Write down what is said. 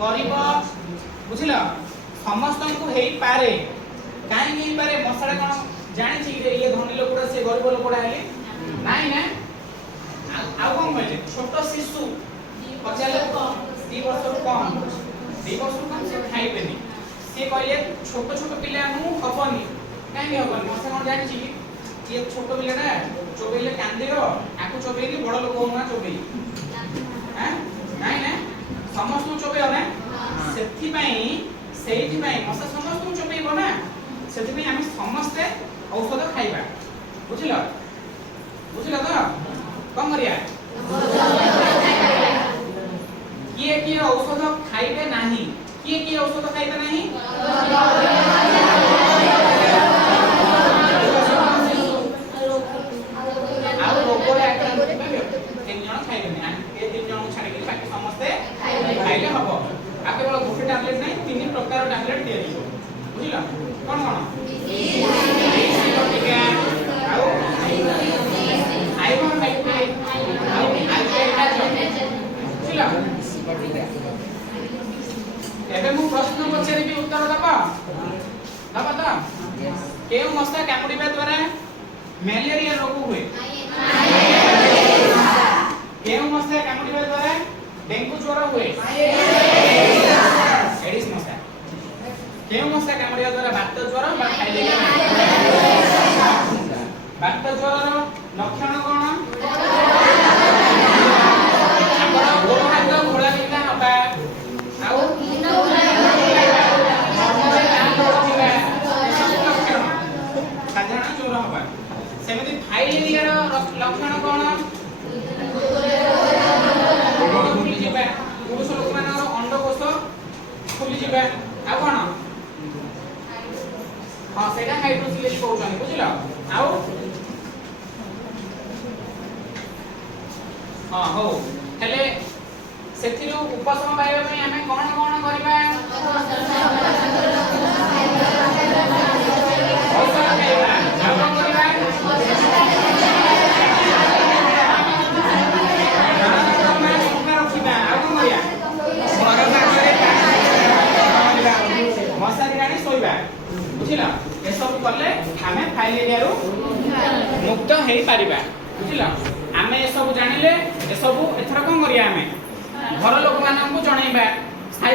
गरीब बुझिल समस्त को हेई पारे काहे हेई पारे मसाला कोन जानि छी कि ये धनी लोकड़ा से गरीब लोकड़ा हेले नाही ना आ कोन कहले छोट शिशु 2 वर्ष कम से खाइबेनी से कहले छोट छोट पिला नु हबनी काहे हबनी मसा कोन जानि छी कि ये छोट पिला ना चोबेले कांदिरो आकु चोबेली बड़ लोक होना चोबेई हैं नाही ना समस्त चोबेयो ना सेथि पई मसा समस्त चोबेइबो ना सेथि पई हम समस्त औषध खाइबा बुझिलो तो कम करिया किए औषध खाइबे नाही किए औषध खाइबे नाही आ रोगरे आक्रांत होबे 3 जण खाइबे नाही ए 3 जण छाडी के बाकी समस्त खाइले हबो आ केवल गोटे टैबलेट नहीं 3 प्रकार टैबलेट दिया दियो बुझिलो कोन आउ आइबो खाइबे आउ बुझिलो एबे मु प्रश्न पछारी भी उत्तर दबा तो केउ मशा कामुड़िबा द्वारा मलेरिया रोग हुए केउ मशा कामुड़िबा द्वारा डेंगू ज्वर हुए एडिस मशा केउ मशा कामुड़िबा द्वारा बात ज्वर बा फाइलेरिया बात ज्वर रो लक्षण कोन हमरा गोड़ हाथ घोड़ा बिंधा हबा आउ साधारण ज्वर हबा सेमति फाइलेरिया रो लक्षण कोन फुली जिबा पुरुष लोक मानर अंडकोश फुली जिबा आ कोन हां सेटा हाइड्रोसिलेज कहउछन बुझिलो आउ हां हो हेले सेथिरो उपशम पाइबा पई हमें कोन करबा औषध खाइबा आउ कोन करबा मशारी राणी सोइबा बुझिला ए सब करले हमें फाइलेरिया रो मुक्त हेई पारिबा बुझिला हमें ए सब जानिले ए सब एथरा कोन करिया हमें घर लोक मानन को जणाइबा स्थायी